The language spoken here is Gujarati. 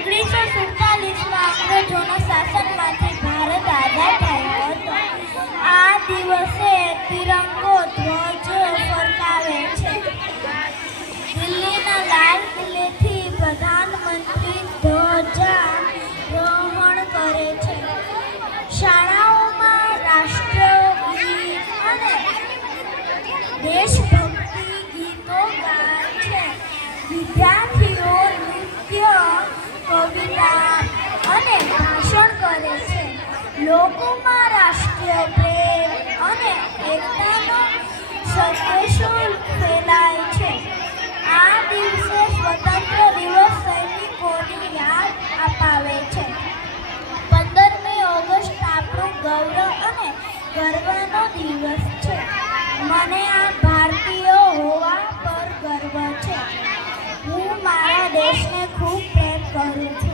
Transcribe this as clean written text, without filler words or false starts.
1947માં અંગ્રેજોના શાસનમાંથી ભારત આઝાદ થયો હતો. આ દિવસે તિરંગો ધ્વજ ફરકાવે છે. દિલ્હીના લાલ કિલ્લેથી પ્રધાનમંત્રી ધ્વજારોહણ કરે છે. શાળાઓમાં રાષ્ટ્રગીત અને દેશભક્તિ ગીતો ગાય છે. વિદ્યાર્થીઓ નૃત્ય, કવિતા અને ભાષણ કરે છે. લોકોમાં રાષ્ટ્રીય પ્રેમ અને એકતાનો સંદેશો ફેલાય છે. આ દિવસે સ્વતંત્ર દિવસ સૈનિકોની યાદ અપાવે છે. 15મી ઓગસ્ટ આપણું ગૌરવ અને ગર્વનો દિવસ છે. મને આ ભારતીય હોવા પર ગર્વ છે. હું મારા દેશને ખૂબ પ્રેમ કરું છું.